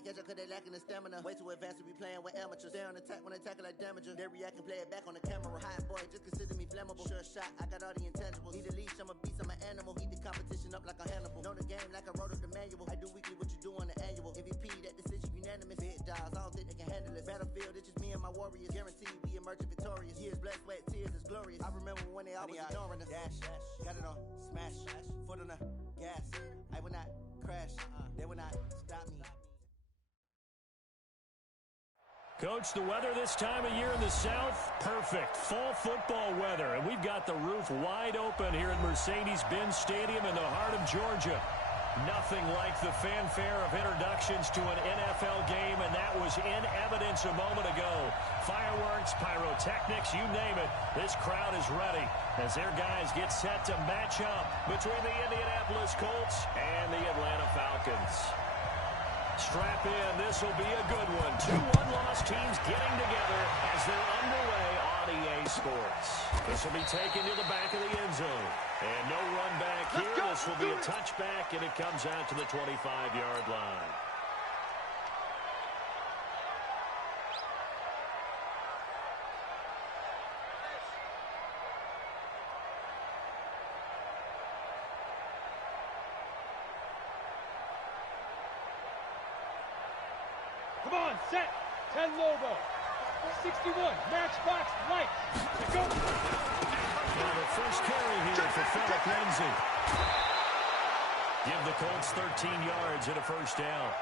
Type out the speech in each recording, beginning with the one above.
can't catch up cause they lacking the stamina. Way too advanced to be playing with amateurs. They on attack when they tackle like damager. They react and play it back on the camera. Hot boy, just consider me flammable. Sure shot, I got all the intangibles. Need a leash, I'm a beast, I'm an animal. Eat the competition up like a Hannibal. Know the game like I wrote up the manual. I do weekly what you do on the annual. MVP, that decision unanimous. Big dogs, I don't think they can handle it. Battlefield, it's just me and my warriors. Guaranteed we emerge victorious. Years, blood, sweat, tears, is glorious. I remember when they always ignoring us. Dash, got it on, smash, foot on the gas. I will not crash, they will not stop me. Coach, the weather this time of year in the South, perfect. Fall football weather, and we've got the roof wide open here at Mercedes-Benz Stadium in the heart of Georgia. Nothing like the fanfare of introductions to an NFL game, and that was in evidence a moment ago. Fireworks, pyrotechnics, you name it. This crowd is ready as their guys get set to match up between the Indianapolis Colts and the Atlanta Falcons. Strap in, this will be a good one. Two one-loss teams getting together as they're underway on EA Sports. This will be taken to the back of the end zone. And no run back here. This will be a touchback, and it comes out to the 25-yard line. Come on, set. 10 Lobo. 61, matchbox, right. Go. Now the first carry here for Philip Lindsay. Give the Colts 13 yards and a first down.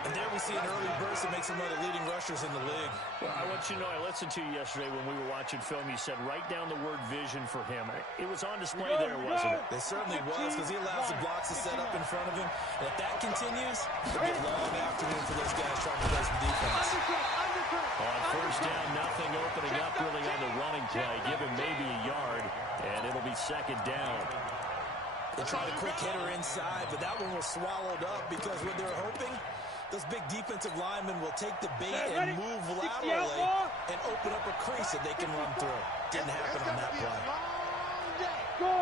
And there we see an early burst that makes him one of the leading rushers in the league. Well, I want you to know, I listened to you yesterday when we were watching film. You said write down the word vision for him. It was on display there, wasn't it? It certainly was, because he allows the blocks to set up in front of him. And if that continues, it'll be a long afternoon for those guys trying to play some defense. On first down, nothing opening up really on the running play. Give him maybe a yard, and it'll be second down. They tried a quick hitter inside, but that one was swallowed up because what they're hoping, those big defensive linemen will take the bait and move laterally and open up a crease that they can run through. Didn't happen on that play. Go.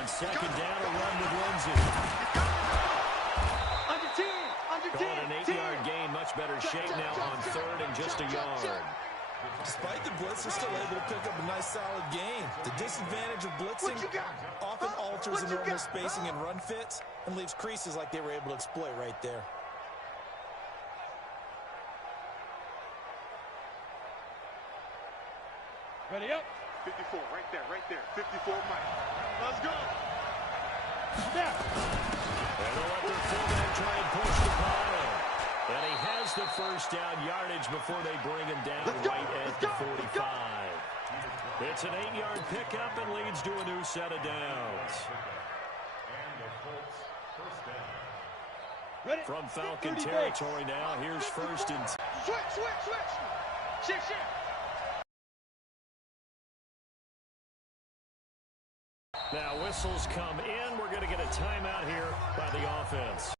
On second down, a run with Lindsay. Called an 8-yard gain, much better shape now on third and just a yard. Despite the blitz, they're still able to pick up a nice solid gain. The disadvantage of blitzing often alters the normal spacing and run fits and leaves creases like they were able to exploit right there. Ready up. 54, right there. 54, Mike. Let's go. Snap. And they'll let their fullback try and push the pile. And he has the first down yardage before they bring him down right at the 45. It's an 8-yard pickup and leads to a new set of downs. From Falcon territory now, here's first and... Switch. Shift. Now whistles come in. We're going to get a timeout here by the offense.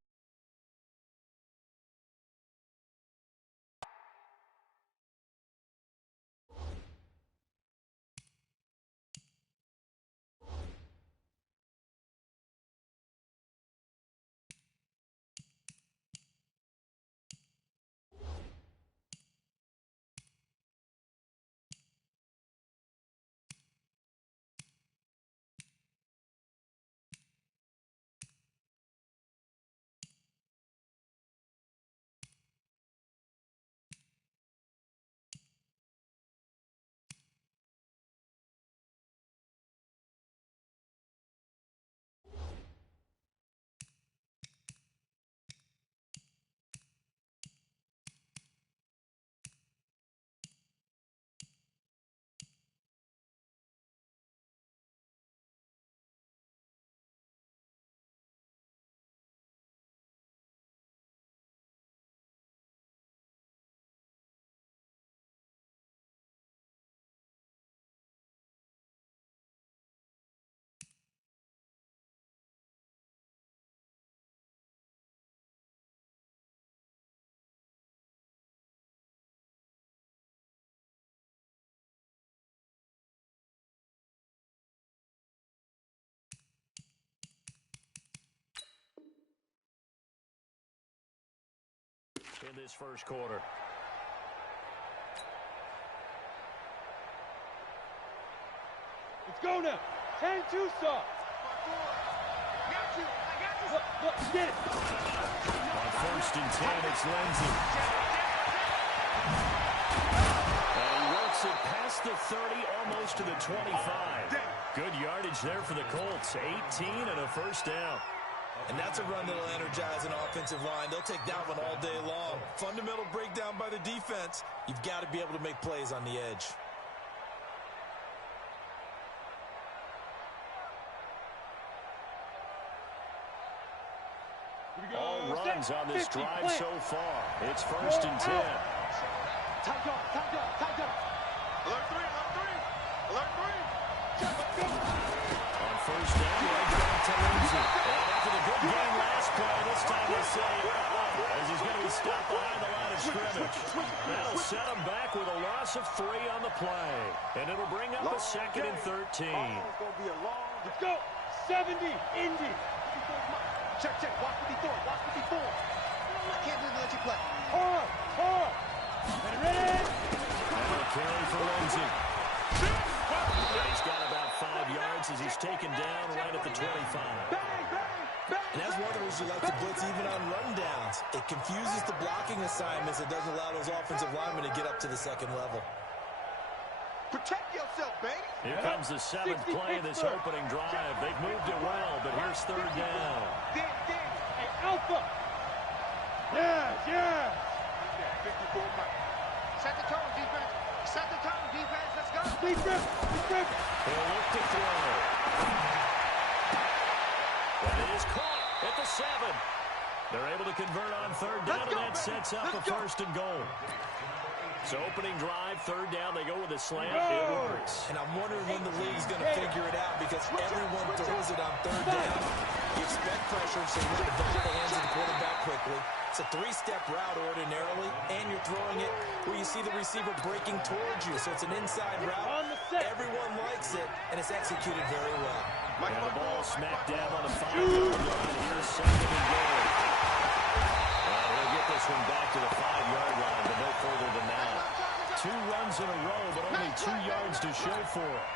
this first quarter. Let's go now. 10-2 stop. Look, get it. On first and 10, it's Lindsey. And he works it past the 30, almost to the 25. Good yardage there for the Colts. 18 and a first down. And that's a run that'll energize an offensive line. They'll take that one all day long. Fundamental breakdown by the defense. You've got to be able to make plays on the edge. All runs on this drive so far. It's first and 10. Tight up. Alert three. On first down, right back to Lindsey. And after the good game last play, this time they say, as he's going to be stopped behind the line of scrimmage. That'll set him back with a loss of 3 on the play. And it'll bring up a second and 13. Let's go. 70, Indy. Check. Watch what he thought. I can't believe they let you play. Hard. Ready. And a carry for Lindsey. He's got about 5 yards as he's taken down right at the 25. And that's one of the reasons you like to blitz even on rundowns. It confuses the blocking assignments. It doesn't allow those offensive linemen to get up to the second level. Protect yourself, baby. Here comes the 7th play of this opening drive. They've moved it well, but here's third down. Hey, Alpha. Yes. 54 Mike. Set the tone, defense. Let's go. Deep grip. He'll look to throw. That is caught at the 7. They're able to convert on third down, and that sets up a first and goal. So opening drive, third down, they go with a slant. It works. And I'm wondering when the league's going to figure it out because everyone throws it on third down. You expect pressure, so you want to bump the hands of the quarterback quickly. It's a 3-step route ordinarily, and you're throwing it where you see the receiver breaking towards you. So it's an inside route. Everyone likes it, and it's executed very well. And the ball smacked down on the 5-yard line. Here's second and goal. He'll get this one back to the 5-yard line, but no further than that. 2 runs in a row, but only 2 yards to show for it.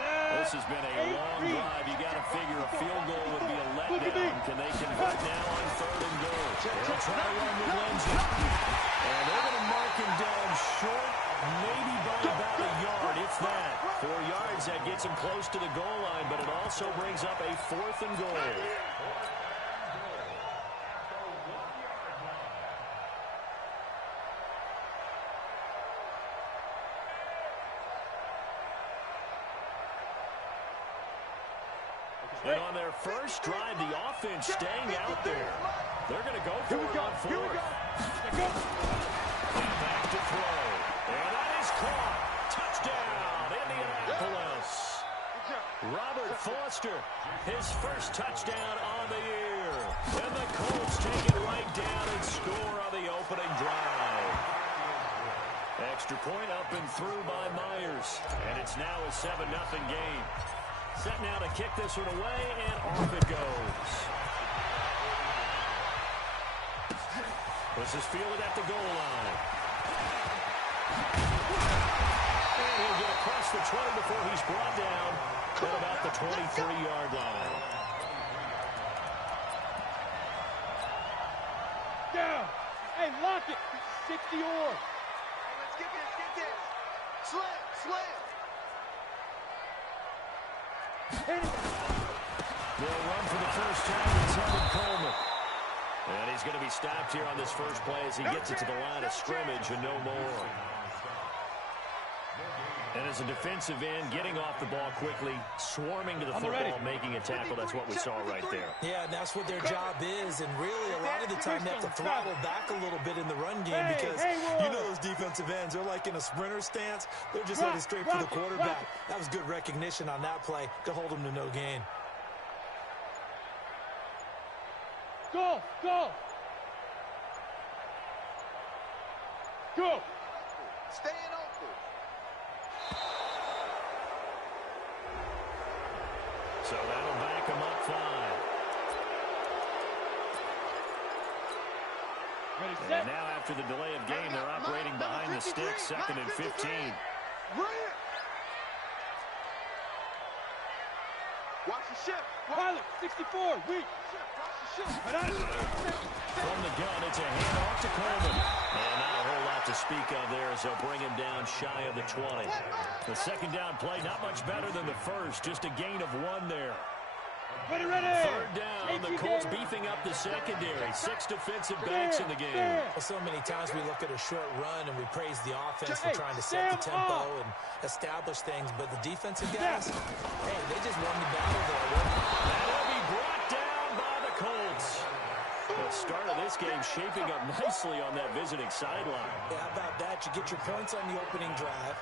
This has been a long drive. You got to figure a field goal would be a letdown. Can they convert now on third and goal? They'll try to run with Lindsey. And they're going to mark him down short, maybe by about a yard, if that. 4 yards, that gets him close to the goal line, but it also brings up a 4th and goal. And on their first drive, the offense staying out there. They're going to go for it on 4th. And back to throw. And that is caught. Touchdown, Indianapolis. Robert Foster, his first touchdown on the year. And the Colts take it right down and score on the opening drive. Extra point up and through by Myers. And it's now a 7-0 game. Set now to kick this one away, and off it goes. This is fielded at the goal line. And he'll get across the 20 before he's brought down at about the 23-yard line. Down. Hey, lock it. 60 or. Let's get this. Slam. They'll run for the first time with Tevin Coleman. And he's going to be stopped here on this first play as he gets it to the line of scrimmage and no more. And as a defensive end, getting off the ball quickly, swarming to the football, making a tackle. That's what we saw right there. Yeah, and that's what their job is. And really, a lot of the time, they have to throttle back a little bit in the run game because you know those defensive ends, they're like in a sprinter stance. They're just headed straight for the quarterback. That was good recognition on that play to hold them to no gain. Go. Staying open. So that'll back him up 5. And now after the delay of game, they're operating behind the sticks, 2nd and 15. Watch the shift. Pilot, 64, weak. From the gun, it's a handoff to Coleman. And not a whole lot to speak of there as they'll bring him down shy of the 20. The second down play, not much better than the first, just a gain of 1 there. Ready. 3rd down, the Colts beefing up the secondary. 6 defensive backs in the game. Well, so many times we look at a short run and we praise the offense for trying to set the tempo and establish things, but the defensive guys, hey, they just won the battle there. That'll be brought down by the Colts. The start of this game shaping up nicely on that visiting sideline. Yeah, how about that? You get your points on the opening drive,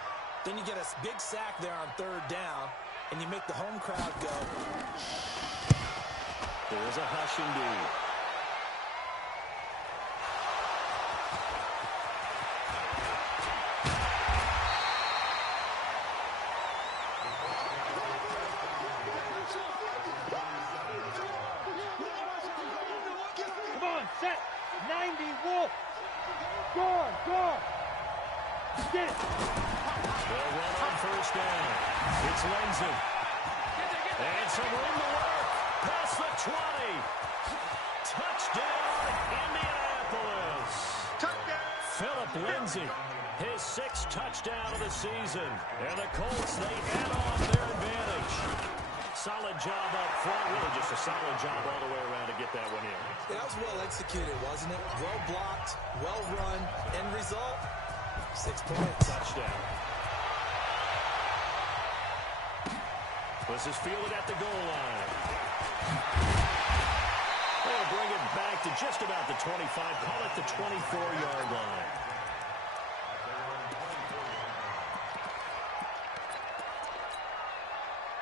then you get a big sack there on 3rd down, and you make the home crowd go. There's a hush indeed. Come on, set. 90, Wolf. Guard. Get it. They'll run on 1st down. It's Lindsey. And some room to work. Past the 20. Touchdown, Indianapolis. Philip Lindsey, his 6th touchdown of the season. And the Colts, they add on their advantage. Solid job up front. Really just a solid job all the way around to get that one in. That was well executed, wasn't it? Well blocked, well run. End result, 6 points. Touchdown. This is fielded at the goal line. They'll bring it back to just about the 25. Call it the 24-yard line.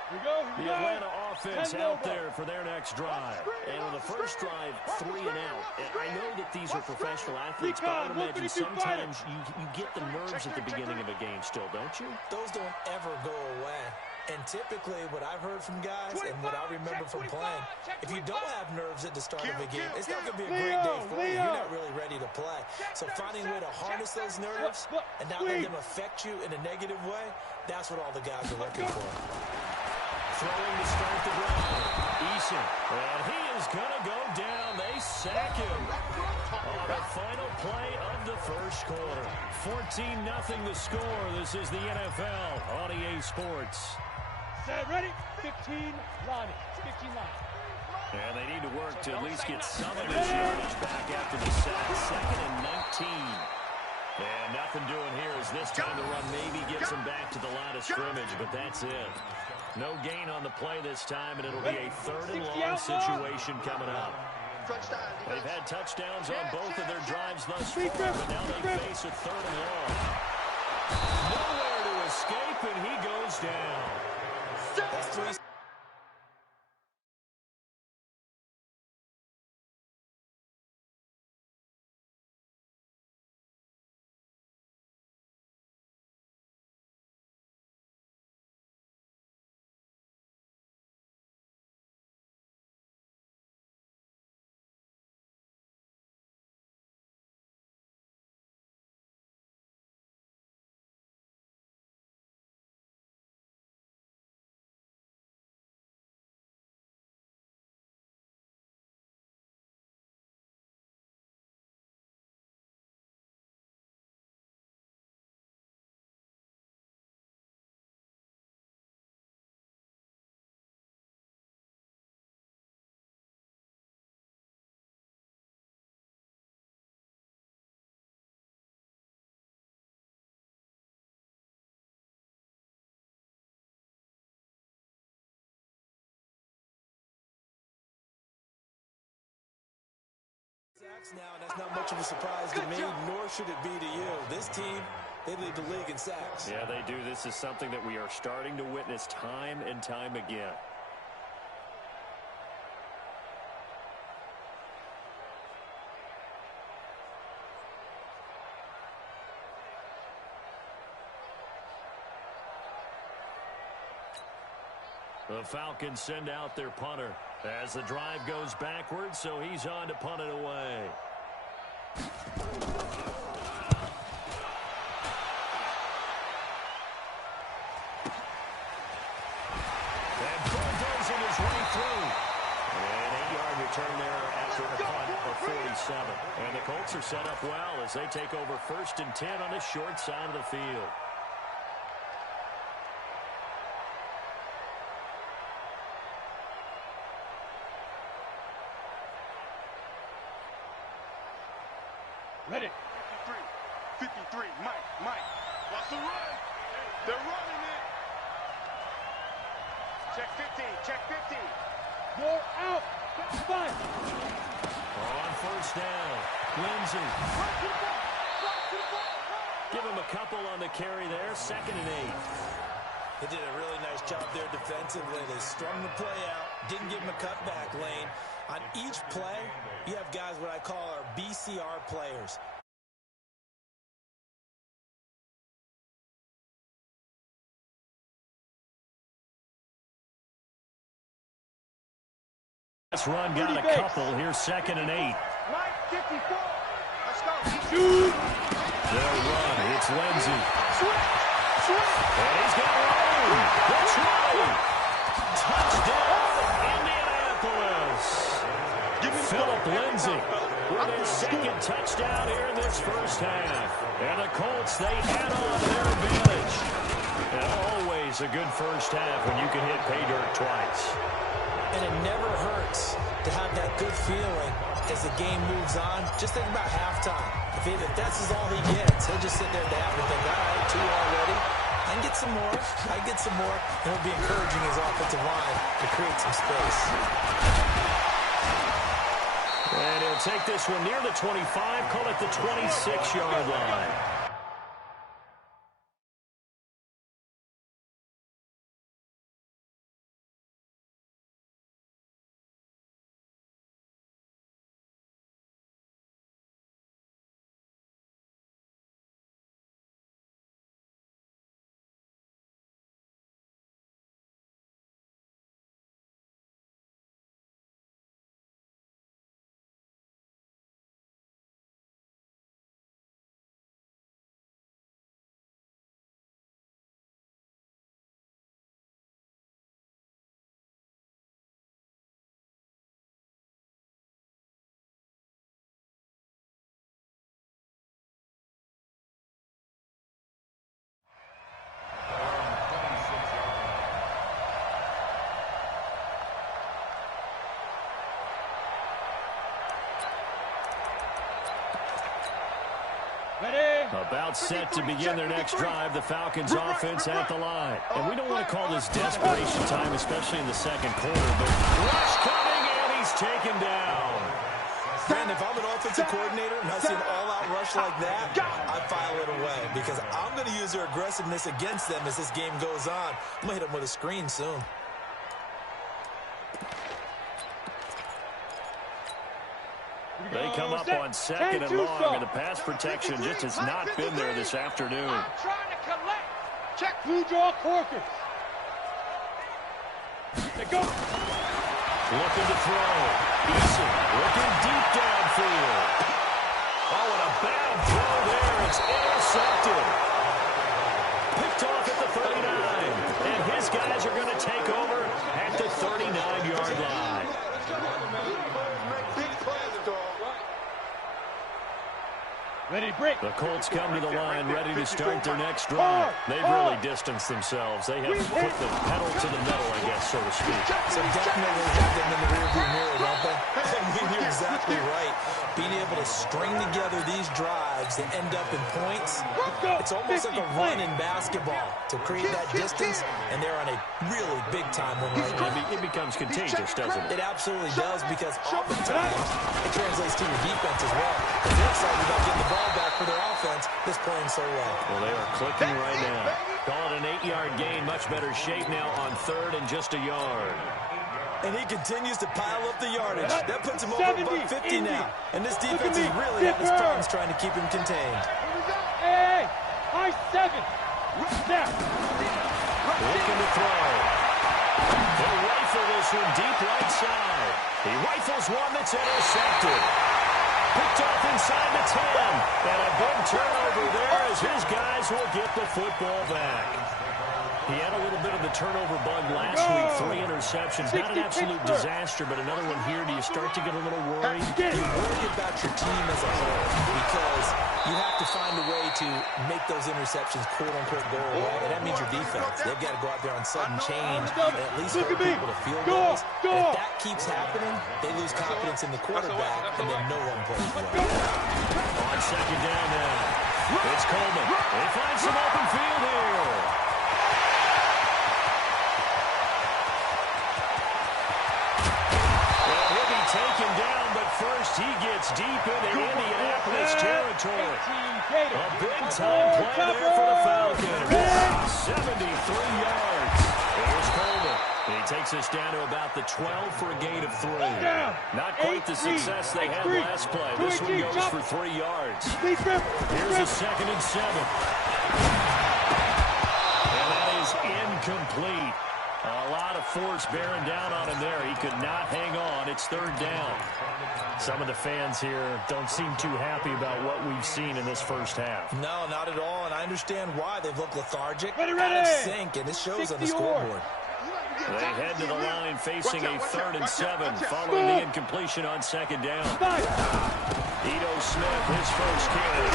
Here we go. The Atlanta offense out there for their next drive. And on the first drive, 3 and out. And I know that these are professional athletes, but I would imagine sometimes you get the nerves at the beginning of a game still, don't you? Those don't ever go away. And typically, what I've heard from guys and what I remember from playing, if you don't have nerves at the start of a game, it's not going to be a great day for you. You're not really ready to play. So finding a way to harness those nerves and not let them affect you in a negative way, that's what all the guys are looking for. Throwing to start the drive. Eason. And he is going to go down. They sack him on the final play of the first quarter. 14-0 the score. This is the NFL on EA Sports. Set, ready? 15, Lonnie. 15 Lonnie. And they need to work to at least get some of this yardage back after the sack. 2nd and 19. And nothing doing here as this time the run maybe gets them back to the line of scrimmage, but that's it. No gain on the play this time, and it'll be a 3rd and long situation coming up. They've had touchdowns on both of their drives thus far, but now they face a 3rd and long. Nowhere to escape, and he goes down. That's 3. Now, that's not much of a surprise to me, nor should it be to you. This team, they lead the league in sacks. Yeah, they do. This is something that we are starting to witness time and time again. The Falcons send out their punter as the drive goes backwards, so he's on to punt it away. And bulldozing his way through. An 8-yard return there after a punt of 47. And the Colts are set up well as they take over 1st and 10 on the short side of the field. Ready. 53, Mike. What's the run? They're running it. Check 15. You're out. 5. On 1st down, Lindsay. Give him a couple on the carry there, 2nd and 8. They did a really nice job there defensively. They strung the play out, didn't give him a cutback lane. On each play, you have guys what I call our BCR players. This run got a couple. Here's 2nd and 8. Mike, 54. Let's go. Shoot. They'll run. It's Lindsay. And he's got room. That's right. Touchdown, Indianapolis. Philip Lindsay with his 2nd touchdown here in this 1st half. And the Colts, they add on their advantage. And always a good 1st half when you can hit pay dirt twice. And it never hurts to have that good feeling as the game moves on. Just think about halftime. If that's all he gets, he'll just sit there at the half and think, all right, 2 already. I can get some more. And it'll be encouraging his offensive line to create some space. And he'll take this one near the 25, call it the 26-yard line. About set to begin their next drive, the Falcons offense at the line. And we don't want to call this desperation time, especially in the 2nd quarter, but rush coming, and he's taken down. Man, if I'm an offensive coordinator and I see an all-out rush like that, I file it away because I'm going to use their aggressiveness against them as this game goes on. I'm going to hit them with a screen soon. They come up on 2nd and long, and the pass protection just has not been there this afternoon. I'm trying to collect. Check blue jaw corkers. They go. Looking to throw. Eason looking deep downfield. Oh, and a bad throw there. It's intercepted. Picked off at the 39. And his guys are going to take over at the 39-yard line. Ready to break. The Colts come to the line, ready to start their next drive. They've really distanced themselves. They have put the pedal to the metal, I guess, so to speak. So definitely have them in the rearview mirror, don't they? I mean, you're exactly right. Being able to string together these drives that end up in points, it's almost like a run in basketball to create that distance, and they're on a really big-time one right now. It becomes contagious, doesn't it? It absolutely does, because oftentimes it translates to your defense as well. Because they're excited about getting the ball back for their offense that's playing so well. Well, they are clicking right now. Call it an 8-yard gain. Much better shape now on 3rd and just a yard. And he continues to pile up the yardage. That puts him over about 50 now. And this defense is really having his problems trying to keep him contained. Hey, high 7. Snap. Looking to throw. He'll rifle this one deep right side. He rifles one that's intercepted. Picked off inside the 10. And a big turnover there as his guys will get the football back. He had a little bit of the turnover bug last week. 3 interceptions. Not an absolute disaster, but another one here. Do you start to get a little worried? You worry about your team as a whole because you have to find a way to make those interceptions, quote-unquote, go away. And that means your defense. They've got to go out there on sudden change and at least hold people to field goals. And if that keeps happening, they lose confidence in the quarterback, and then no one plays well. On second down now. It's Coleman. They find some open field here. Taken down, but first he gets deep into Indianapolis territory. A big-time play there for the Falcons. 73 yards. Here's Coleman. And he takes us down to about the 12 for a gain of 3. Not quite the success they had last play. This one goes for 3 yards. Here's a 2nd and 7. And that is incomplete. A lot of force bearing down on him there. He could not hang on. It's 3rd down. Some of the fans here don't seem too happy about what we've seen in this first half. No, not at all, and I understand why. They've looked lethargic, out of sync, and it shows on the scoreboard. They head to the line facing a 3rd and 7 following the incompletion on 2nd down. Ito Smith, his first carry.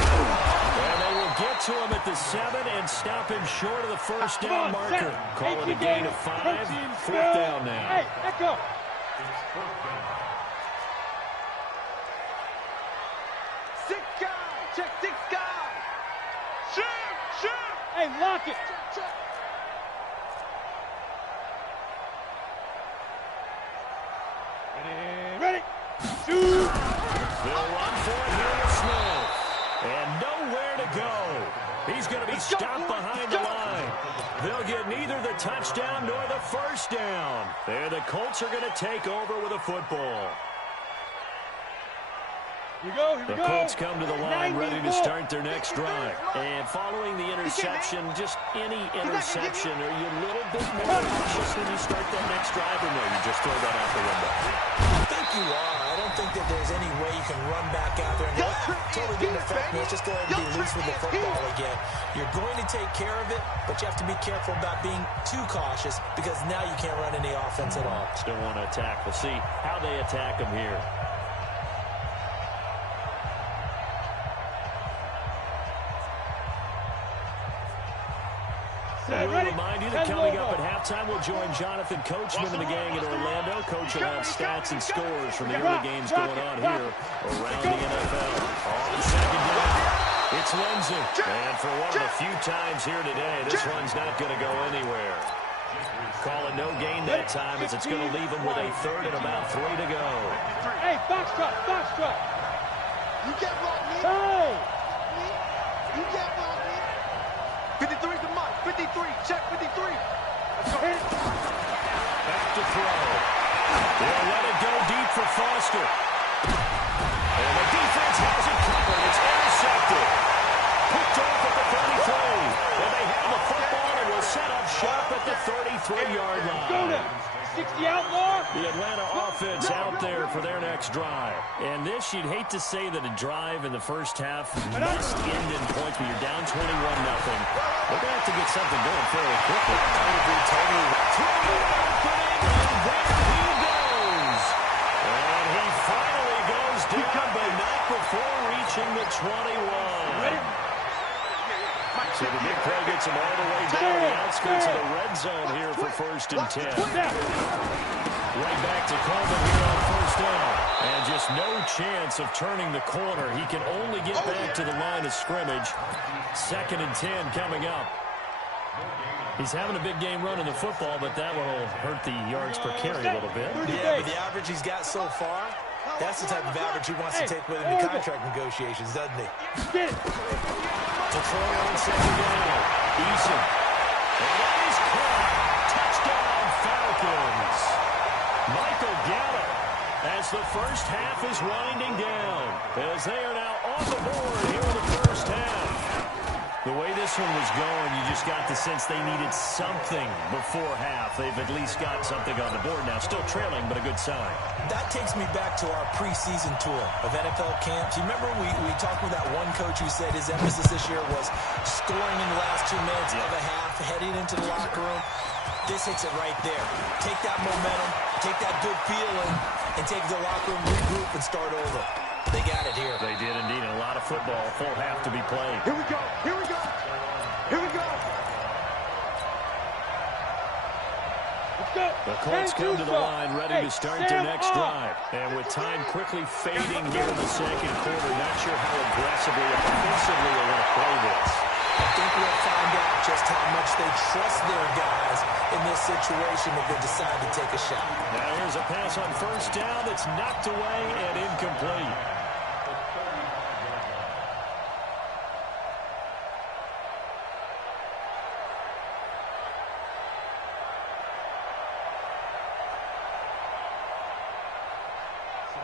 And they will get to him at the 7 and stop him short of the first down marker. Call it a gain of 5. 4th down now. Hey, echo. Six guys. Check 6 guys. Shoot. Hey, lock it. Check. Ready. Shoot. They'll run for it here with Smith. And nowhere to go. He's going to be stopped behind the line. They'll get neither the touchdown nor the first down. And the Colts are going to take over with a football. Here we go. The Colts come to the line ready to start their next drive. And following the interception, just any interception, are you a little bit more cautious when you start that next drive, or no, you just throw that out the window? I think you are. I don't think that there's any way you can run back out there and go, totally didn't affect me. Let's just go ahead and be loose with the football again. You're going to take care of it, but you have to be careful about being too cautious because now you can't run any offense at all. Still want to attack. We'll see how they attack them here. We'll remind you that coming up at halftime, we'll join Jonathan Coachman and the gang in Orlando. Coach will have stats and scores from the early games going on here around the NFL. On second down, it's Lindsay. And for one of the few times here today, this one's not going to go anywhere. Call it no gain that time as it's going to leave him with a 3rd and about 3 to go. Hey, box truck. You can't block me. Hey. You can't block me. 53's the mark. 53. Check 53. Let's go. Back to throw. They'll let it go deep for Foster. And the defense has it covered. It's intercepted. Picked off at the 33. And they have the football and will set up shop at the 33-yard line. Go now. 60 outlaw. The Atlanta offense out there for their next drive. And this, you'd hate to say that a drive in the first half must end in points, but you're down 21-0. They're going to have to get something going fairly quickly. Totally. Throw opening, and there he goes. And he finally goes down, but not before reaching the 21. Ready? So the big play gets him all the way down the outskirts of the red zone here for 1st and 10. Right back to Coleman here on 1st down. And just no chance of turning the corner. He can only get back to the line of scrimmage. 2nd and 10 coming up. He's having a big game running the football, but that will hurt the yards per carry a little bit. Yeah, but the average he's got so far, that's the type of average he wants to take with him in contract negotiations, doesn't he? Get it. To throw on 2nd down. Eason. And that is caught. Touchdown, Falcons. Michael Gallup as the first half is winding down. As they are now on the board here in the first half. The way this this one was going, you just got the sense they needed something before half. They've at least got something on the board now. Still trailing, but a good sign. That takes me back to our preseason tour of NFL camps. You remember we talked with that one coach who said his emphasis this year was scoring in the last 2 minutes of a half, heading into the locker room. This hits it right there. Take that momentum, take that good feeling, and take the locker room, regroup, and start over. They got it here. They did indeed. A lot of football. Full half to be played. Here we go. Here we go. Here we go. Let's go. The Colts come to the line, ready to start their next drive. And with time quickly fading here in the second quarter, not sure how aggressively or offensively they want to play this. I think we'll find out just how much they trust their guys in this situation if they decide to take a shot. Now here's a pass on first down that's knocked away and incomplete.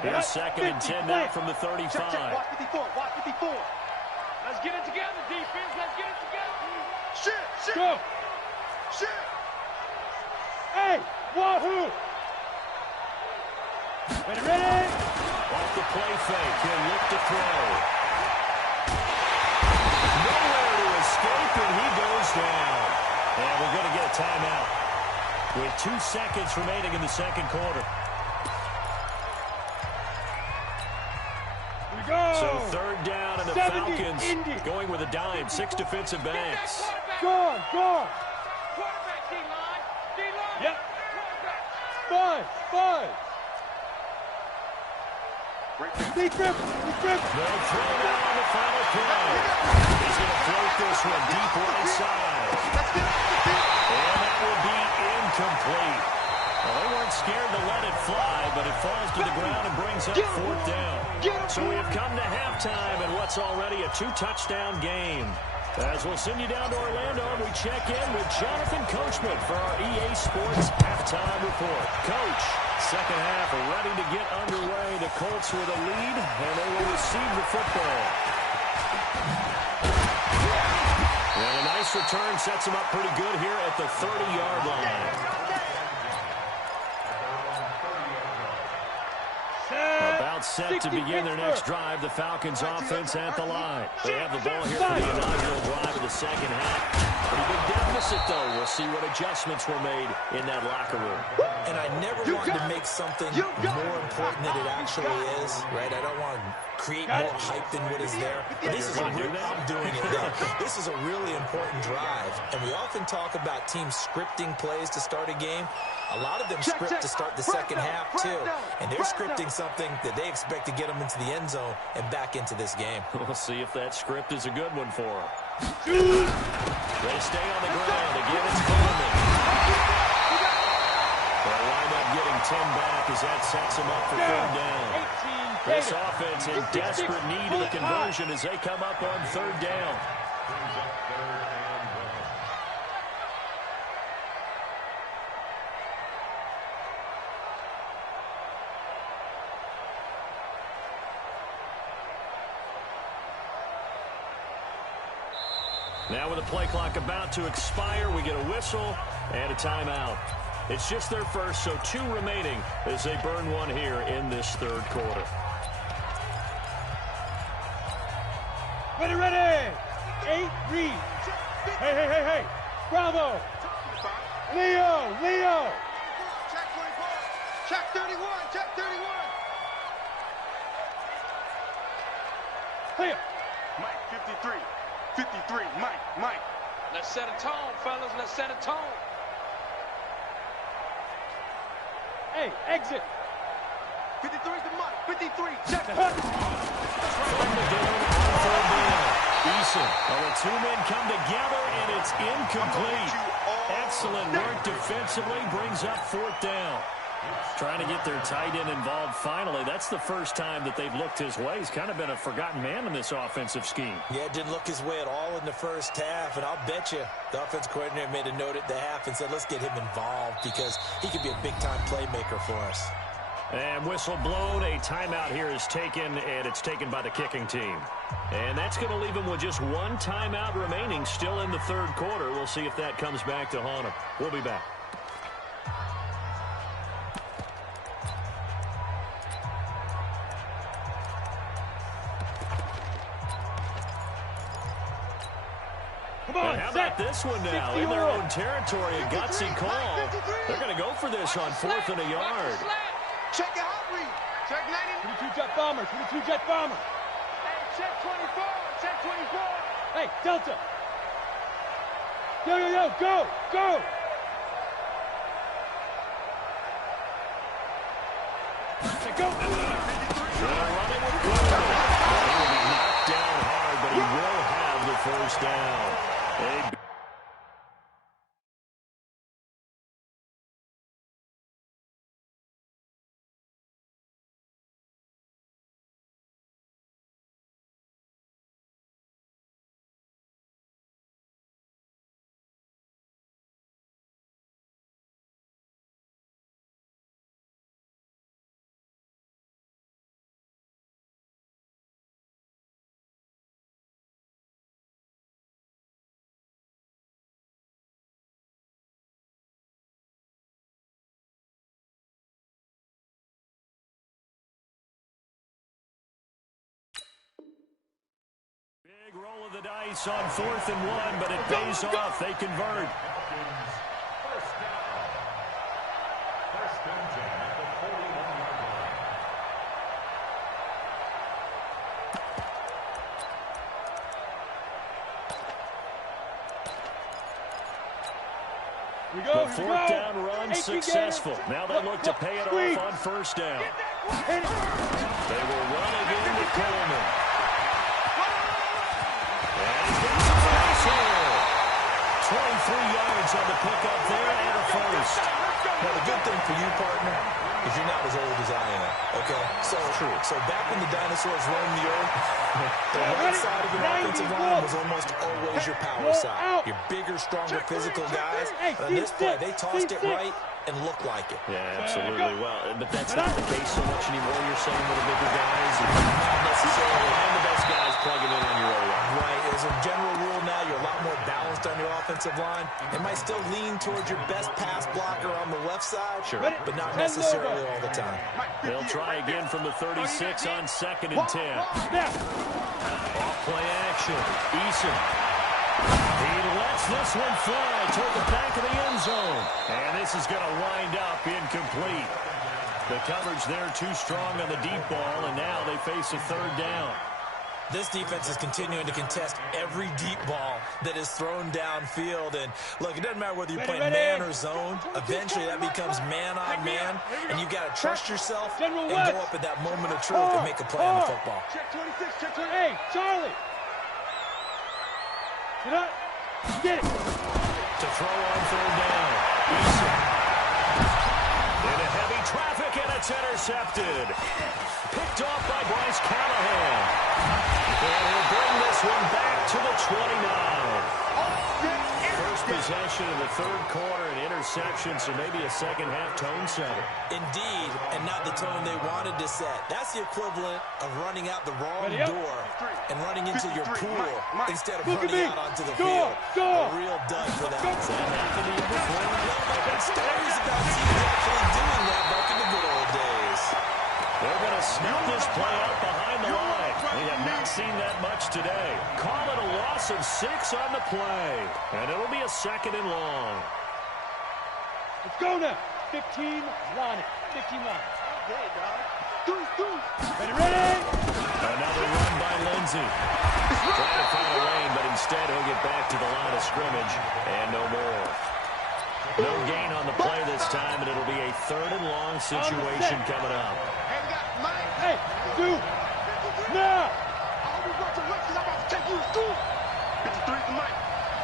Here's 2nd and 10 now from the 35. Watch 54. Watch 54. Let's get it together, defense. Let's get it together. Shit. Go. Shit. Hey, wahoo. Ready? Off the play fake. He'll look to throw. Nowhere to escape, and he goes down. And we're going to get a timeout with 2 seconds remaining in the second quarter. So 3rd down, and the Falcons going with a dime. 6 defensive backs. Go on. Quarterback, D-line. Yep. 5. Defense. They'll throw down on the final play. He's going to float this one deep right side. And that will be incomplete. Well, they weren't scared to let it fly, but it falls to the ground and brings up 4th down. So we have come to halftime in what's already a 2-touchdown game. As we'll send you down to Orlando, and we check in with Jonathan Coachman for our EA Sports Halftime Report. Coach, second half ready to get underway. The Colts with a lead, and they will receive the football. And a nice return sets them up pretty good here at the 30-yard line. About set to begin their next drive. The Falcons offense at the line. They have the ball here for the inaugural drive of the second half. Pretty big deficit, though. We'll see what adjustments were made in that locker room. And I never wanted to make something more important than it actually is, right? I don't want to create more hype than what is there. But this is I'm doing it, though. This is a really important drive. And we often talk about teams scripting plays to start a game. A lot of them script to start the second half, too. And they're scripting something that they expect to get them into the end zone and back into this game. We'll see if that script is a good one for them. They stay on the ground. Again, it's Coleman. They'll wind up getting 10 back as that sets them up for 3rd down. This offense in desperate need of a conversion as they come up on 3rd down. Now with the play clock about to expire, we get a whistle and a timeout. It's just their first, so 2 remaining as they burn one here in this 3rd quarter. Ready. 8, read. Hey. Bravo. Leo. Check 24. Check 31. Check 31. Clear. Mike, 53. 53. Mike. Let's set a tone, fellas. Let's set a tone. Hey, exit. 53 to Mike. 53. Check. From the game on 3rd down. Eason. Well, the 2 men come together, and it's incomplete. Excellent work defensively. Brings up 4th down. Trying to get their tight end involved finally. That's the first time that they've looked his way. He's kind of been a forgotten man in this offensive scheme. Yeah, it didn't look his way at all in the first half, and I'll bet you the offense coordinator made a note at the half and said, let's get him involved because he could be a big-time playmaker for us. And whistle blown. A timeout here is taken, and it's taken by the kicking team. And that's going to leave them with just one timeout remaining still in the third quarter. We'll see if that comes back to haunt them. We'll be back. And how about this one now? In their own territory, a gutsy call. They're going to go for this on 4th and a yard. Check your hot read. Check 90. 22 jet bomber. 22 jet bomber. Hey, check 24. Check 24. Hey, Delta. Yo, go, go. Go. Running with Gordon. He will be knocked down hard, but he will have the first down. Big roll of the dice on 4th and 1, but it pays off. They convert. First and 10 at the 41-yard line. The fourth down run successful. Now they look to pay it off on first down. They will run again to Coleman. And he's got some space here. 23 yards on the pickup there and a first. Now, the good thing for you, partner, is you're not as old as I am, okay? So true. So back when the dinosaurs roamed the earth, the right side of your offensive line was almost always your power side. Your bigger, stronger, physical guys. But on this play, they tossed it right and looked like it. Yeah, absolutely. Well, but that's not the case so much anymore, you're saying, with the bigger guys. Not necessarily. And the best guys plugging in on your own line. Right. As a general rule now, you're a lot more balanced on your offensive line. It might still lean towards your best pass blocker on the left side, sure, but not necessarily all the time. They'll try again from the 36 on 2nd and 10. Off play action. Eason. He lets this one fly toward the back of the end zone. And this is going to wind up incomplete. The coverage there too strong on the deep ball, and now they face a third down. This defense is continuing to contest every deep ball that is thrown downfield. And, look, it doesn't matter whether you're playing man or zone. Eventually, that becomes man on man. And you've got to trust yourself and go up at that moment of truth and make a play on the football. Check 26, check 28. Hey, Charlie. Get up. Get it. To throw on third down. Eason. Into heavy traffic, and it's intercepted. Picked off by Bryce Callahan. And he'll bring this one back to the 29. First possession in the third quarter, an interception, so maybe a second-half tone setter. Indeed, and not the tone they wanted to set. That's the equivalent of running out the wrong door and running into your pool instead of running out onto the field. A real dud for that. That happened to you before? Well, I've got stories about teams actually doing that back in the good old days. They're going to sneak this play out behind the line. We have not seen that much today. Call it a loss of 6 on the play. And it'll be a 2nd and long. Let's go now. 15 line it. 15 line. Okay, dog. Ready? Another run by Lindsey. Trying to find a lane, but instead he'll get back to the line of scrimmage. And no more. No gain on the play this time, and it'll be a 3rd and long situation coming up. Hey, do now. All we want to run because I'm about to take you to school. 53 is the mic.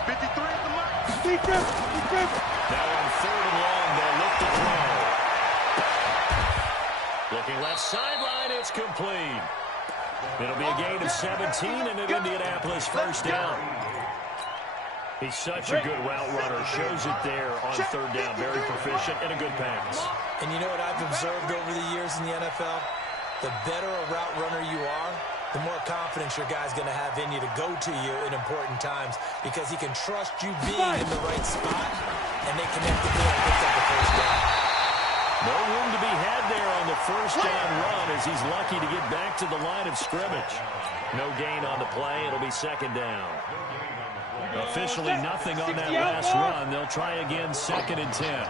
53 is the mic. Defense. Now on 3rd and long, they'll look to throw. Looking left sideline, it's complete. It'll be a gain of 17 and an Indianapolis first down. He's such a good route runner. Shows it there on third down. Very proficient and a good pass. And you know what I've observed over the years in the NFL? The better a route runner you are, the more confidence your guy's going to have in you to go to you in important times because he can trust you being in the right spot, and they connected there and picked up the first down. No room to be had there on the first down run as he's lucky to get back to the line of scrimmage. No gain on the play. It'll be second down. Officially nothing on that last run. They'll try again, 2nd and 10.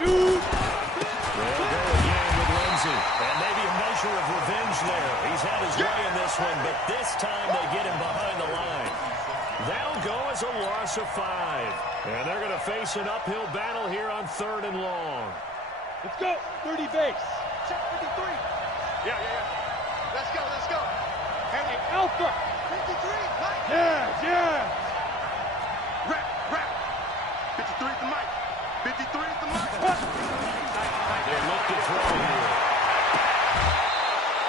They'll go again with Lindsay. And maybe a measure of revenge there. He's had his way in this one, but this time they get him behind the line. They'll go as a loss of 5. And they're going to face an uphill battle here on 3rd and long. Let's go. 30 base. Check 53. Yeah. Let's go. Hey, Alpha. 53. Mike. Yeah. Rap. 53 is the mic. 53 is the mic. They look to throw here.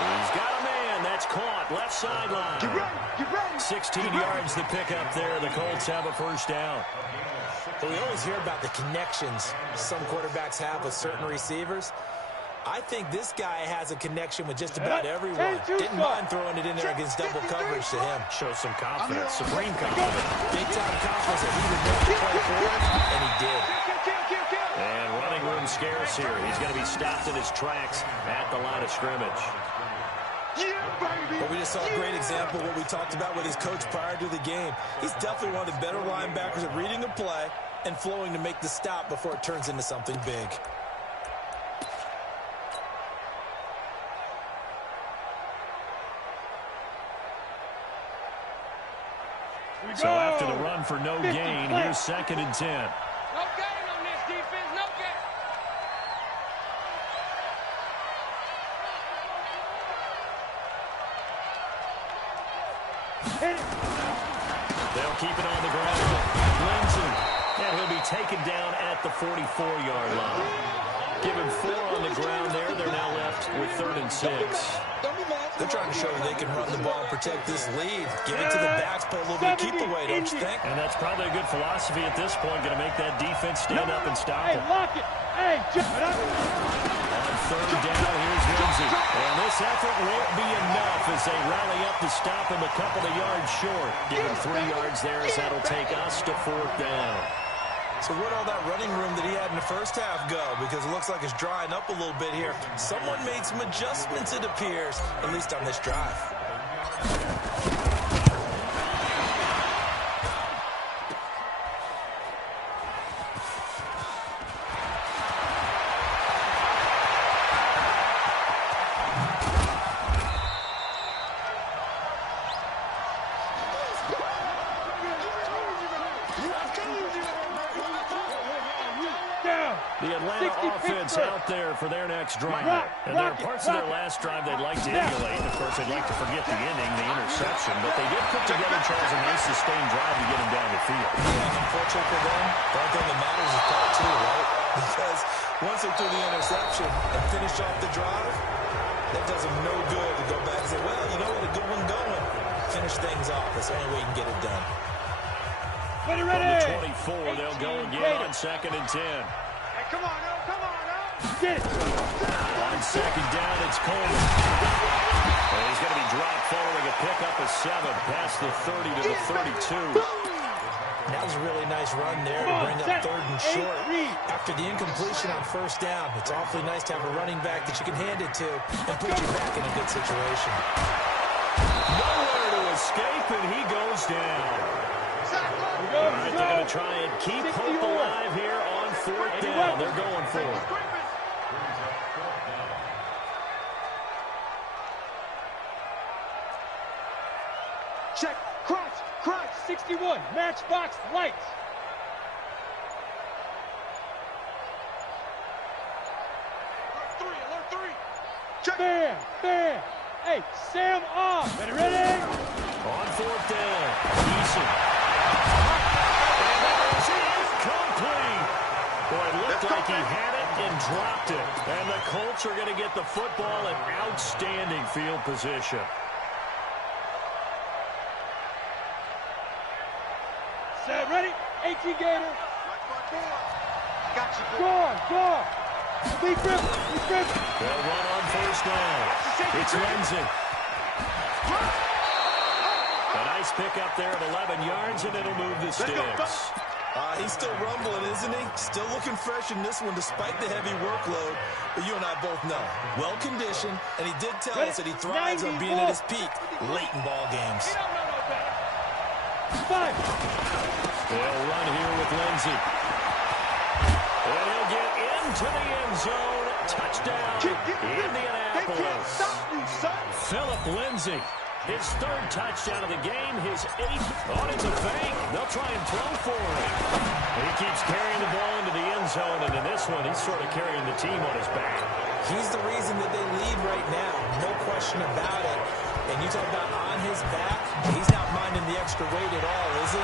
He's got a man. That's caught. Left sideline. Get ready. 16 yards to pick up there. The Colts have a first down. But we always hear about the connections some quarterbacks have with certain receivers. I think this guy has a connection with just about everyone. Didn't mind throwing it in there against double coverage to him. Shows some confidence, supreme confidence. Big-time confidence that he would make the play for him, and he did. And running room scarce here. He's going to be stopped in his tracks at the line of scrimmage. But we just saw a great example of what we talked about with his coach prior to the game. He's definitely one of the better linebackers at reading a play and flowing to make the stop before it turns into something big. So after the run for no gain, here's 2nd and 10. No gain on this defense, no gain. They'll keep it on the ground. Lindsay, and he'll be taken down at the 44-yard line. Give him 4 on the ground there. They're now left with 3rd and 6. They're trying to show they can run the ball and protect this lead. Give it to the backs, play a little bit of keep away, don't you think? And that's probably a good philosophy at this point. Going to make that defense stand up and stop it. Hey, lock it. Hey, jump it up. On 3rd down, here's Lindsay. And this effort won't be enough as they rally up to stop him a couple of yards short. Give him 3 yards there as that'll take us to 4th down. So where'd all that running room that he had in the first half go? Because it looks like it's drying up a little bit here. Someone made some adjustments, it appears, at least on this drive. The Atlanta offense out there for their next drive. And there are parts of their last drive they'd like to emulate. And, of course, they'd like to forget the ending, the interception. But they did put together, Charles, a nice sustained drive to get him down the field. Yeah, unfortunately for them, the only thing that matters is part 2, right? Because once they threw the interception and finished off the drive, that does them no good to go back and say, well, you know what, a good one going. Finish things off. That's the only way you can get it done. From the 24, they'll go again on 2nd and 10. Come on, Get it. On 2nd down, it's Coleman. And he's going to be dropped following a pickup of 7 past the 30 to the 32. That was a really nice run there to bring up 3rd and short. After the incompletion on 1st down, it's awfully nice to have a running back that you can hand it to and put you back in a good situation. Nowhere to escape, and he goes down. All right, they're going to try and keep hope alive here on 4th down. They're going for it. Check. Crunch. 61. Matchbox lights. Alert 3. Check. Bam. Hey, Sam off. Ready? On 4th down. Eason. And that is incomplete. Boy, it looked like he had it and dropped it. And the Colts are going to get the football in outstanding field position. Set, ready? 18 Gator. Got you. Go on. Big grip. They'll run on first down. It's Lindsay. A nice pick up there of 11 yards, and it'll move the sticks. He's still rumbling, isn't he? Still looking fresh in this one despite the heavy workload. But you and I both know, well-conditioned, and he did tell us that he thrives on being at his peak late in ball games. Five. They'll run here with Lindsay. And he'll get into the end zone. Touchdown, Indianapolis. Philip Lindsay. His third touchdown of the game, his 8th. Oh, it's a fake. They'll try and throw for him. He keeps carrying the ball into the end zone, and in this one, he's sort of carrying the team on his back. He's the reason that they lead right now. No question about it. And you talk about on his back, he's not minding the extra weight at all, is he?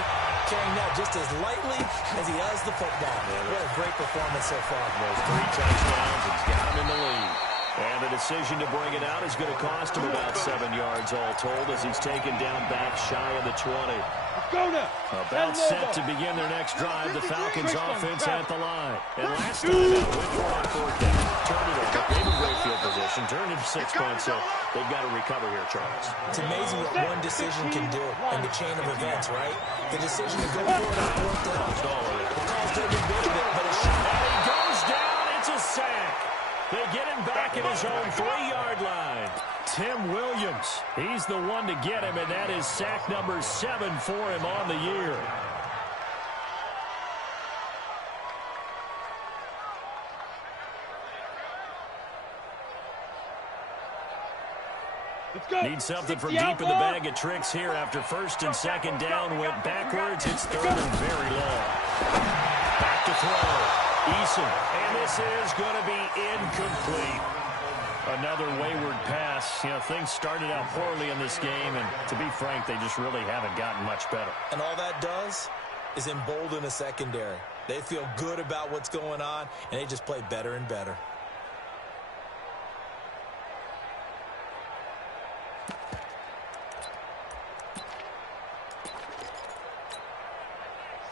Carrying that just as lightly as he does the football. What a great performance so far. Those 3 touchdowns, he's got him in the lead. And the decision to bring it out is going to cost him about 7 yards all told as he's taken down back shy of the 20. About set to begin their next drive. The Falcons offense at the line. And last time out, went for it on 4th down. Turned it over. Gave him great field position. Turned it 6 points. So they've got to recover here, Charles. It's amazing what one decision can do in the chain of events, right? The decision to go for it on 4th down. The call's every bit of it, but it's and he goes down. It's a sack. They get him back at his own 3-yard line. Tim Williams, he's the one to get him, and that is sack number 7 for him on the year. Need something from deep in the bag of tricks here after 1st and 2nd down. Went backwards. It's 3rd and very long. Back to throw. Eason, and this is going to be incomplete. Another wayward pass. You know, things started out poorly in this game, and to be frank, they just really haven't gotten much better. And all that does is embolden a secondary. They feel good about what's going on, and they just play better and better.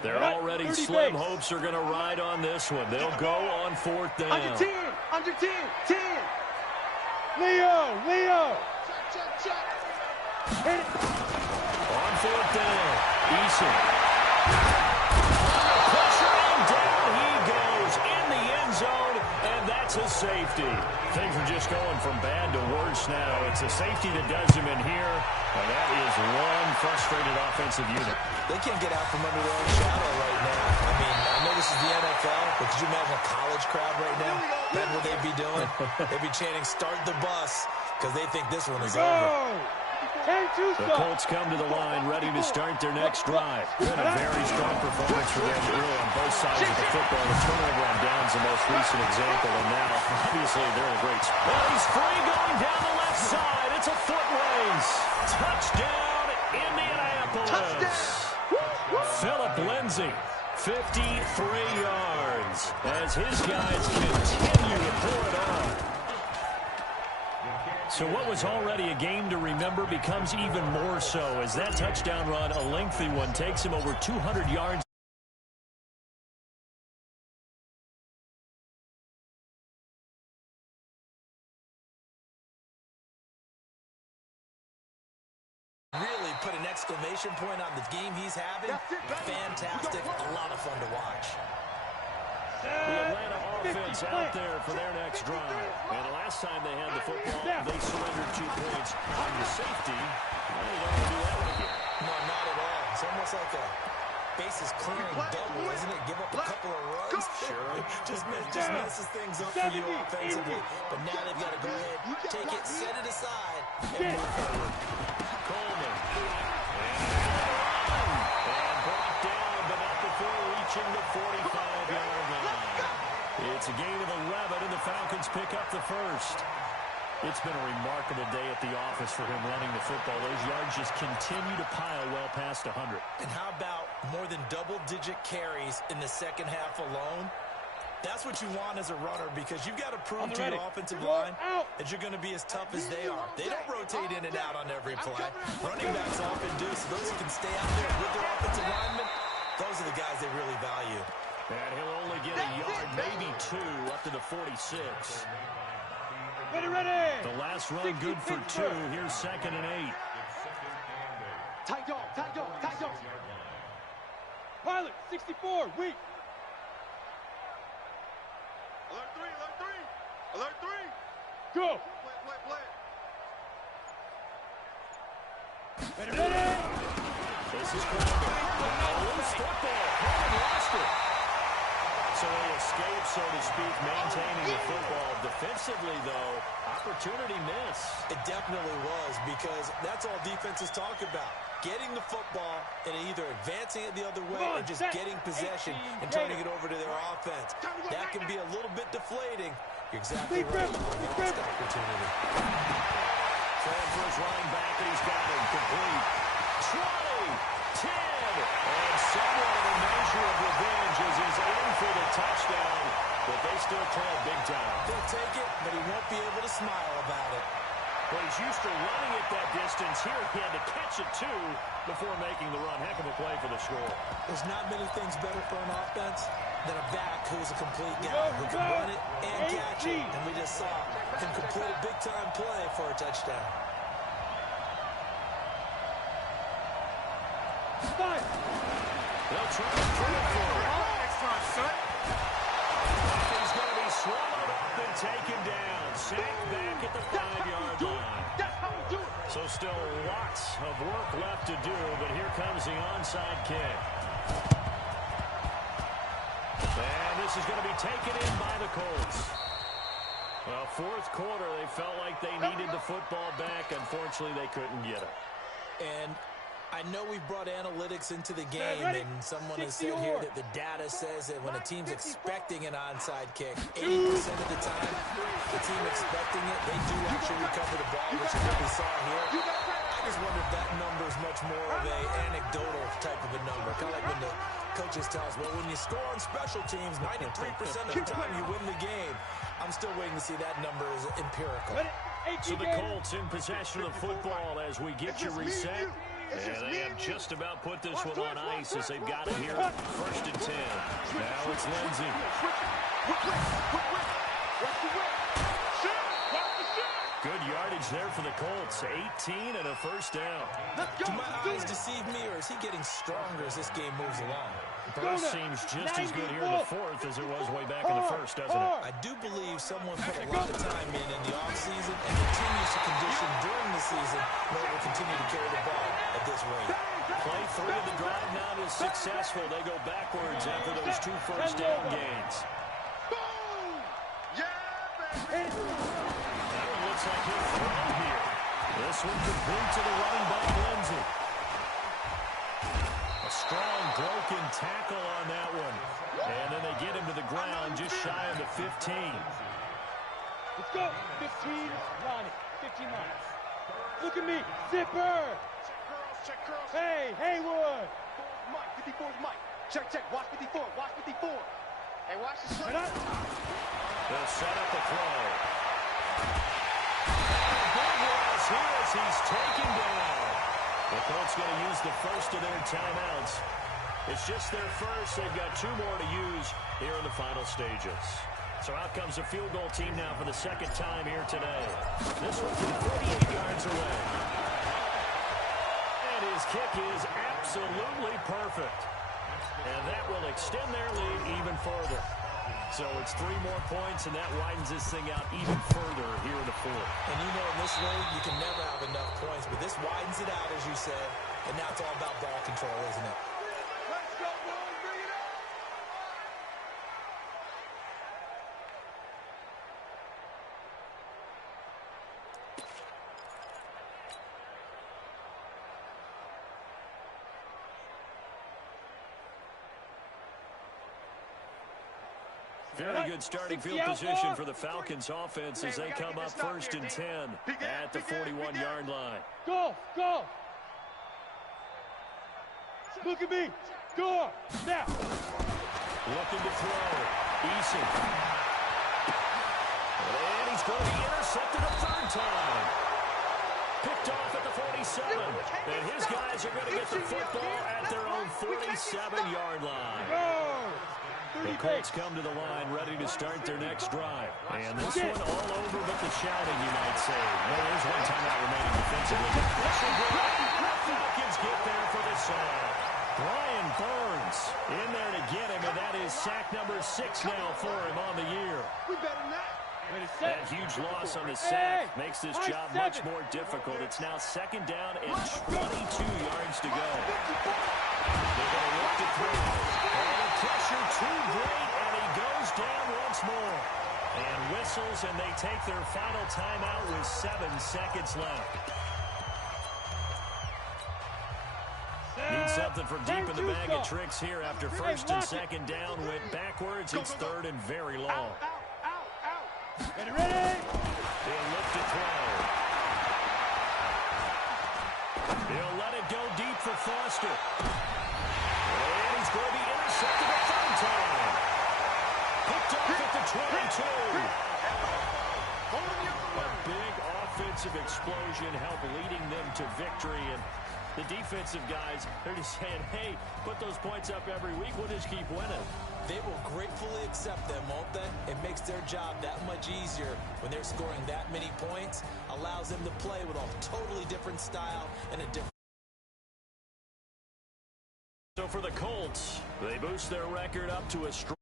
They're already slim hopes are going to ride on this one. They'll go on 4th down. Under 10. 10. Leo. Check. Hit it. On 4th down. Eason. Pushing down he goes in the end zone, and that's a safety. Things are just going from bad to worse now. It's a safety that does him in here, and that is one frustrated offensive unit. They can't get out from under their own shadow right now. I mean, I know this is the NFL, but could you imagine a college crowd right now? That's what they'd be doing. They'd be chanting, "Start the bus," because they think this one is over. The Colts come to the line ready to start their next drive. Been a very strong performance for them really on both sides of the football. The turnover on downs the most recent example, and now, obviously, they're in a great spot. Well, he's free going down the left side. It's a foot race. Touchdown, Indianapolis. Touchdown. Philip Lindsay, 53 yards, as his guys continue to pour it on. So what was already a game to remember becomes even more so as that touchdown run, a lengthy one, takes him over 200 yards. Really put an exclamation point on the game he's having. Fantastic. A lot of fun to watch. The Atlanta offense out there for their next drive. And the last time they had the football, they surrendered 2 points on the safety. Well, they don't want to do that one again. No, not at all. It's almost like a bases clearing double, isn't it? Give up a couple of runs. Sure. Just messes things up for you offensively. But now they've got to go ahead, take it, set it aside, and move forward. Coleman. And brought down, but not before reaching the 45-yard line. It's a gain of 11, and the Falcons pick up the first. It's been a remarkable day at the office for him running the football. Those yards just continue to pile well past 100. And how about more than double-digit carries in the second half alone? That's what you want as a runner because you've got to prove to your offensive line that you're going to be as tough as they are. They don't rotate in and out on every play. Running backs often do, so those who can stay out there with their offensive linemen, those are the guys they really value. And he'll only get a yard, maybe 2, up to the 46. Ready. The last run good for 2. Here's 2nd and 8. Tight dog. Pilot, 64, weak. Alert 3. Go. Play. Ready. This is Crowder. Loose football. Crowder lost it. So they escape, so to speak, maintaining the football. Defensively, though, opportunity miss. It definitely was because that's all defenses talk about. Getting the football and either advancing it the other way or just getting possession and turning it over to their offense. That can be a little bit deflating. You're exactly right. Lost opportunity. Transfers running back, and he's got him complete. 20, 10, and somewhat of a measure of revenge as he's in for the touchdown, but they still trail big time. They'll take it, but he won't be able to smile about it. Well, he's used to running at that distance. Here he had to catch it, too, before making the run. Heck of a play for the score. There's not many things better for an offense than a back who's a complete guy, who can run it and catch it. And we just saw him complete a big-time play for a touchdown. They'll try to throw it for him. Next time, son. He's going to be swallowed up and taken down. Sacked back at the 5-yard line. That's how we do it. So still lots of work left to do, but here comes the onside kick. And this is going to be taken in by the Colts. Well, fourth quarter, they felt like they needed the football back. Unfortunately, they couldn't get it. And I know we brought analytics into the game, and someone has said here that the data says that when a team's expecting an onside kick, 80% of the time, the team expecting it, they do actually recover the ball, which is what we saw here. I just wonder if that number is much more of a anecdotal type of a number, kind of like when the coaches tell us, well, when you score on special teams, 93% of the time you win the game. I'm still waiting to see that number is empirical. So the Colts in possession of the football as we get you reset. And they have just about put this one on ice as they've got it here. 1st and 10. Now it's Lindsey. Good yardage there for the Colts. 18 and a first down. Do my eyes deceive me, or is he getting stronger as this game moves along? First seems just as good here in the fourth as it was way back in the first, doesn't it? I do believe someone put a lot of time in the offseason and continues to condition during the season in order to continue to carry the ball at this rate. Play 3 of the drive now is successful. They go backwards after those 2 first down gains. That one looks like he'll throw here. This one complete to the running back, Lindsey. A strong broken tackle on that one. And then they get him to the ground just shy of the 15. Let's go. 15 line. 15 lines. Look at me. Zipper. Check curls. Hey, Haywood. Mike, 54 is Mike. Check. Watch 54. Hey, watch the slip. They'll set up a throw. Big loss here as he's taken down. The Colts going to use the first of their timeouts. It's just their first. They've got 2 more to use here in the final stages. So out comes the field goal team now for the second time here today. This one from 48 yards away. And his kick is absolutely perfect. And that will extend their lead even further. So it's 3 more points, and that widens this thing out even further here in the fourth. And you know in this league, you can never have enough points, but this widens it out, as you said, and now it's all about ball control, isn't it? Let's go, boys. Bring it up. Very good starting field position for the Falcons offense as they come up 1st and 10 at the 41-yard line. Go. Look at me. Go. Now. Looking to throw. Easy. And he's going to be intercepted a third time. Picked off at the 47. And his guys are going to get the football at their own 47-yard line. The Colts come to the line ready to start their next drive. And this one all over but the shouting, you might say. Well, there's one timeout remaining defensively. Falcons get there for the sack. Brian Burns in there to get him, and that is sack number 6 now for him on the year. We better not. That huge loss on the sack makes this job much more difficult. It's now second down and 22 yards to go. They're going to look to throw. And the pressure too great, and he goes down once more. And whistles, and they take their final timeout with 7 seconds left. Need something from deep in the bag of tricks here after first and second down went backwards. It's third and very long. Ready? He'll look to throw. He'll let it go deep for Foster. And he's going to be intercepted a third time. Picked off at the 22. A big offensive explosion helped leading them to victory. And the defensive guys, they're just saying, hey, put those points up every week. We'll just keep winning. They will gratefully accept them, won't they? It makes their job that much easier when they're scoring that many points. Allows them to play with a totally different style and a different... So for the Colts, they boost their record up to a strong...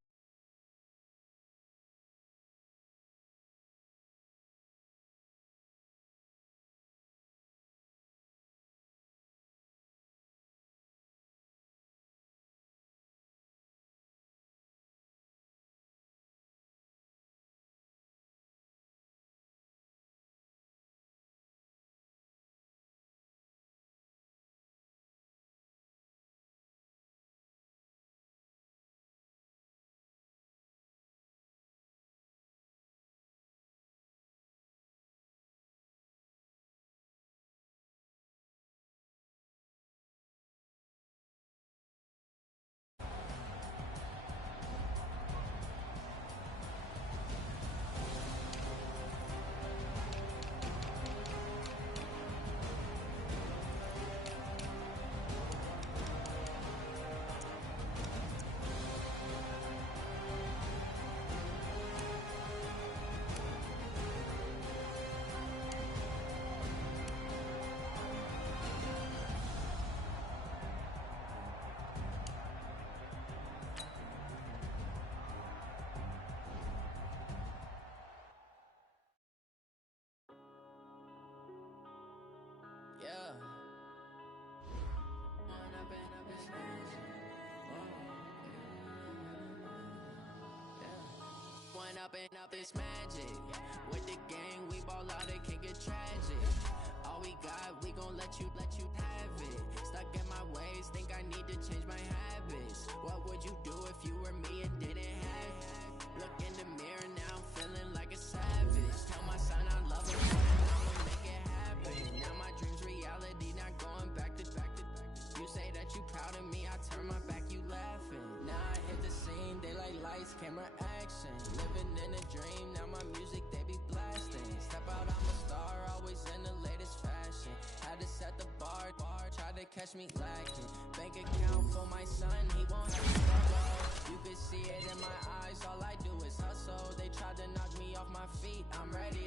Up this magic. With the gang, we ball out, it can get tragic. All we got, we gon' let you have it. Stuck in my ways, think I need to change my habits. What would you do if you were me and didn't have it? Look in the mirror, now I'm feeling like a savage. Tell my son I love him, I'ma make it happen. Now my dreams reality, not going back to back. You say that you proud of me, I turn my back, you laughing. Now I hit the scene, daylight lights, camera action. Living in a dream, now my music, they be blasting. Step out, I'm a star, always in the latest fashion. Had to set the bar, tried to catch me lacking. Bank account for my son, he won't have to struggle. You can see it in my eyes, all I do is hustle. They tried to knock me off my feet, I'm ready